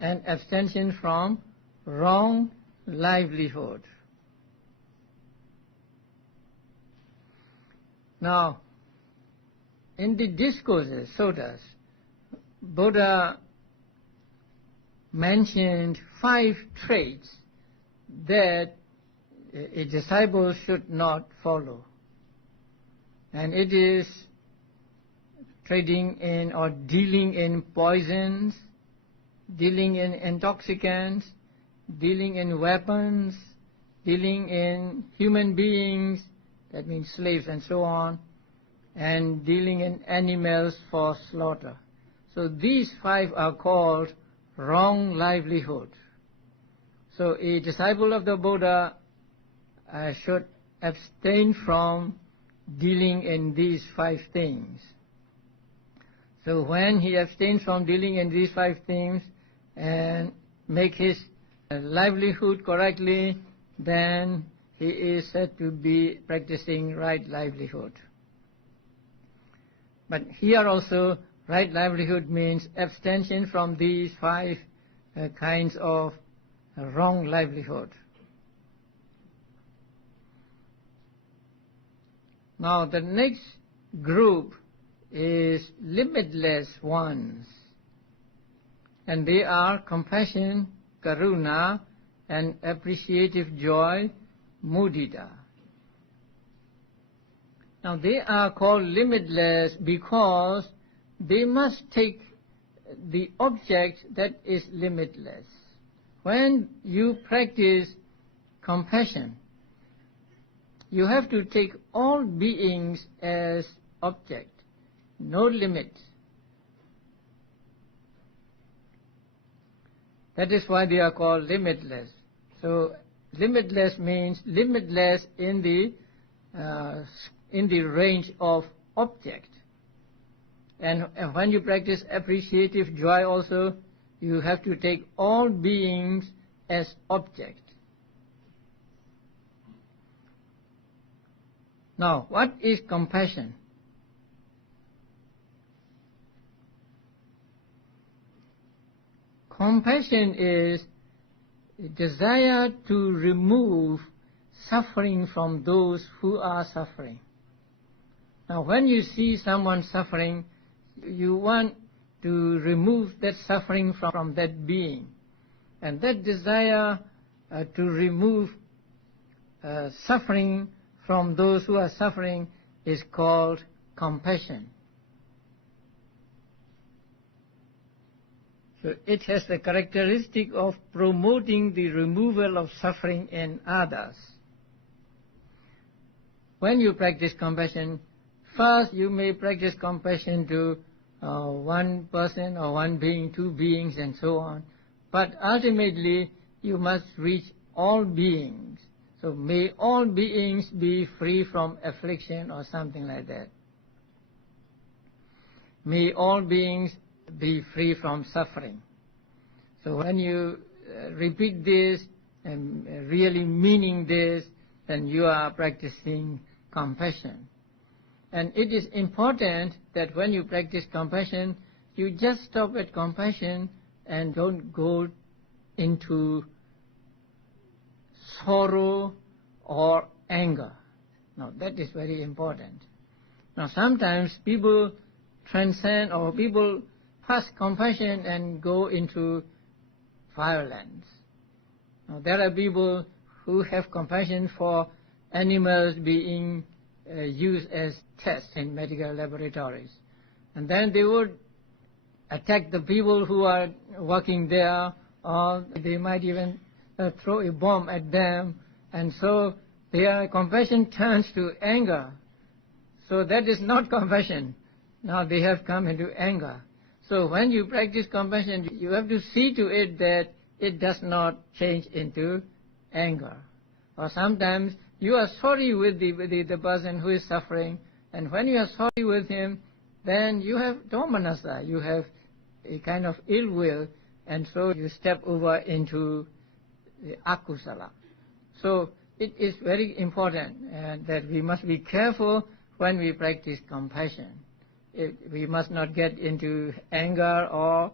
and abstention from wrong livelihood. Now, in the discourses, suttas, Buddha mentioned 5 traits that a disciple should not follow. And it is trading in or dealing in poisons, dealing in intoxicants, dealing in weapons, dealing in human beings, that means slaves and so on, and dealing in animals for slaughter. So these 5 are called wrong livelihood. So a disciple of the Buddha should abstain from dealing in these 5 things. So when he abstains from dealing in these 5 things and make his livelihood correctly, then he is said to be practicing right livelihood. But here also, right livelihood means abstention from these 5 kinds of wrong livelihood. Now the next group is limitless ones, and they are compassion, karuna, and appreciative joy, mudita. Now they are called limitless because they must take the object that is limitless. When you practice compassion, you have to take all beings as object, no limit. That is why they are called limitless. So limitless means limitless in the range of object. And when you practice appreciative joy also, you have to take all beings as object. Now, what is compassion? Compassion is a desire to remove suffering from those who are suffering. Now, when you see someone suffering, you want to remove that suffering from that being. And that desire to remove suffering from those who are suffering is called compassion. So it has the characteristic of promoting the removal of suffering in others. When you practice compassion, first you may practice compassion to one person or one being, 2 beings and so on. But ultimately you must reach all beings. So may all beings be free from affliction or something like that. May all beings be free from suffering. So when you repeat this and really meaning this, then you are practicing compassion. And it is important that when you practice compassion, you just stop at compassion and don't go into sorrow or anger. Now that is very important. Now sometimes people transcend or people pass compassion and go into violence. Now there are people who have compassion for animals being used as tests in medical laboratories. And then they would attack the people who are working there, or they might even throw a bomb at them, and so their compassion turns to anger. So that is not compassion. Now they have come into anger. So when you practice compassion, you have to see to it that it does not change into anger. Or sometimes you are sorry with the person who is suffering, and when you are sorry with him, then you have domanassa, you have a kind of ill will, and so you step over into the akusala. So it is very important that we must be careful when we practice compassion. We must not get into anger or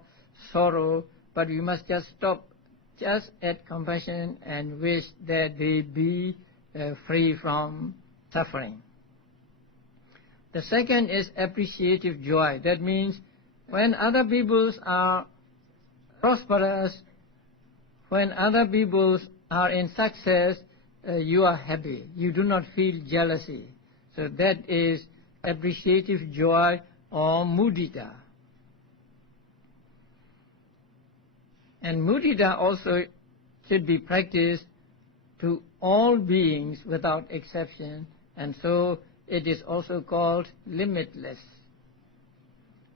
sorrow, but we must just stop just at compassion and wish that they be free from suffering. The second is appreciative joy. That means when other peoples are prosperous, when other peoples are in success, you are happy. You do not feel jealousy. So that is appreciative joy or mudita. And mudita also should be practiced to all beings without exception, and so it is also called limitless.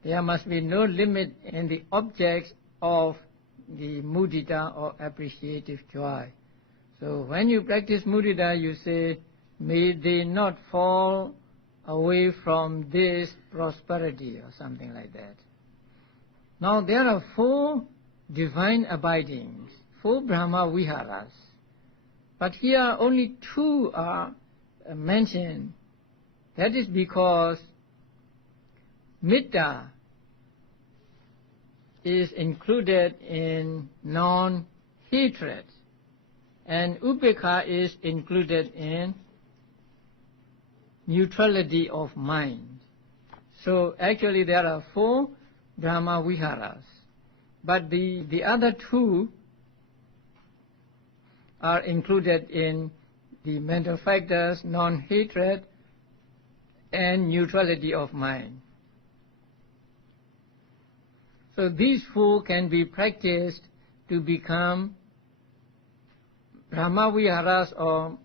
There must be no limit in the objects of the mudita or appreciative joy. So when you practice mudita, you say, may they not fall away from this prosperity, or something like that. Now there are 4 divine abidings, 4 Brahma Viharas. But here only 2 are mentioned. That is because Metta is included in non-hatred, and Upekkha is included in neutrality of mind. So actually there are 4 Brahma Viharas, but the other 2 are included in the mental factors, non-hatred, and neutrality of mind. So these 4 can be practiced to become Brahma Viharas or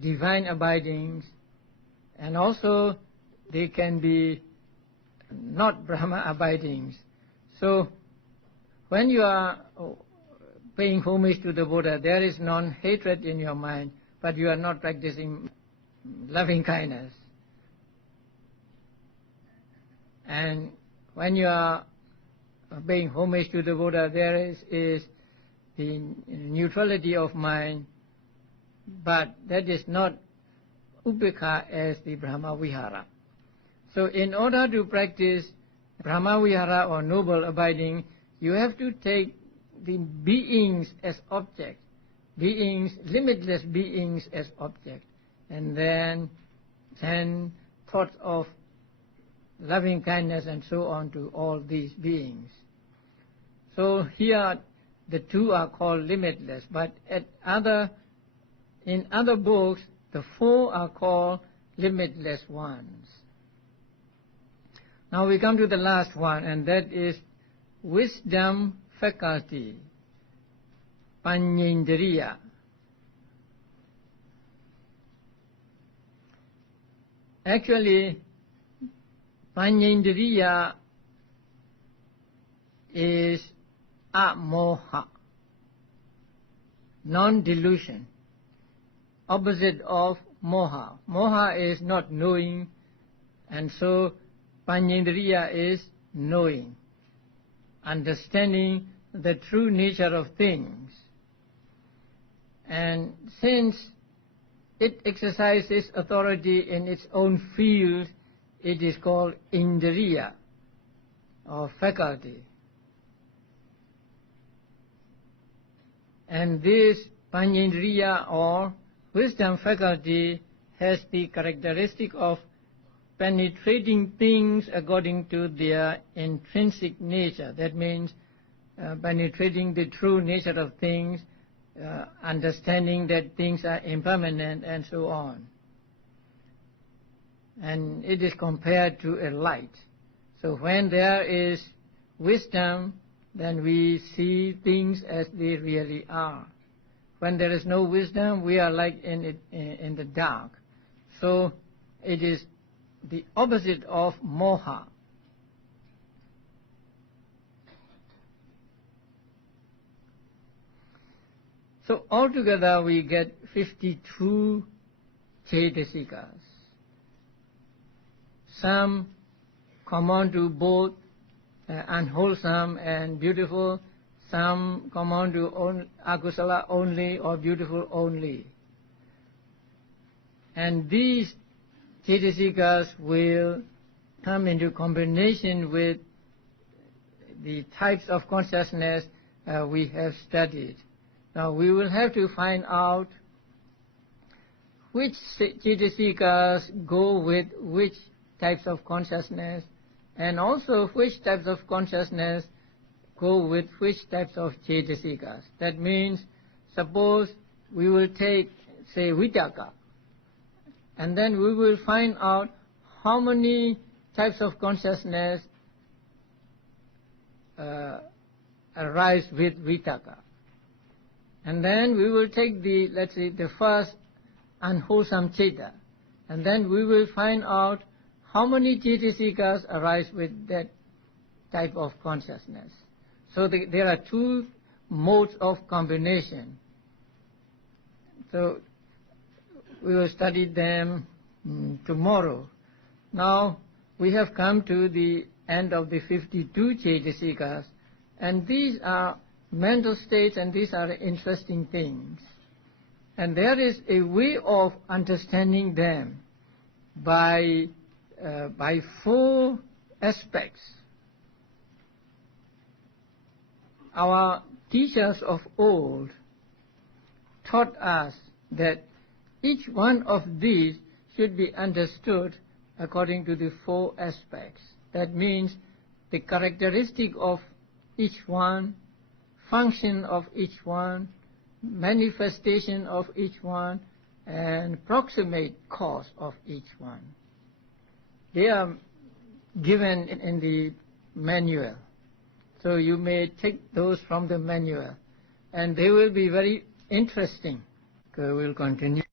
divine abidings, and also they can be not Brahma abidings. So when you are paying homage to the Buddha, there is non-hatred in your mind, but you are not practicing loving kindness. And when you are paying homage to the Buddha, there is the neutrality of mind, but that is not Upekkha as the Brahma Vihara. So in order to practice Brahma Vihara or noble abiding, you have to take the beings as object, beings, limitless beings as object, and then send thoughts of loving kindness and so on to all these beings. So here the 2 are called limitless, but in other books the 4 are called limitless ones. Now we come to the last one, and that is wisdom faculty, Panyendriya. Actually, Panyendriya is amoha, non-delusion, opposite of moha. Moha is not knowing, and so Panyendriya is knowing, understanding the true nature of things. And since it exercises authority in its own field, it is called indriya, or faculty. And this Panyendriya or wisdom faculty has the characteristic of penetrating things according to their intrinsic nature. That means penetrating the true nature of things, understanding that things are impermanent and so on. And it is compared to a light. So when there is wisdom, then we see things as they really are. When there is no wisdom, we are like in the dark. So it is the opposite of moha. So altogether we get 52 Chaitasikas. Some common to both unwholesome and beautiful, some common to akusala only or beautiful only. And these Chaitasikas will come into combination with the types of consciousness we have studied. Now we will have to find out which Chaitasikas go with which types of consciousness, and also which types of consciousness go with which types of Chaitasikas. That means, suppose we will take say Vitaka. And then we will find out how many types of consciousness arise with Vitaka. And then we will take the, let's say, the first unwholesome Chitta. And then we will find out how many Chaitasikas arise with that type of consciousness. So there are two modes of combination. So we will study them tomorrow. Now we have come to the end of the 52 Chaitasikas, and these are mental states, and these are interesting things. And there is a way of understanding them by 4 aspects. Our teachers of old taught us that each one of these should be understood according to the 4 aspects. That means the characteristic of each one, function of each one, manifestation of each one, and proximate cause of each one. They are given in the manual. So you may take those from the manual, and they will be very interesting. Okay, we'll continue.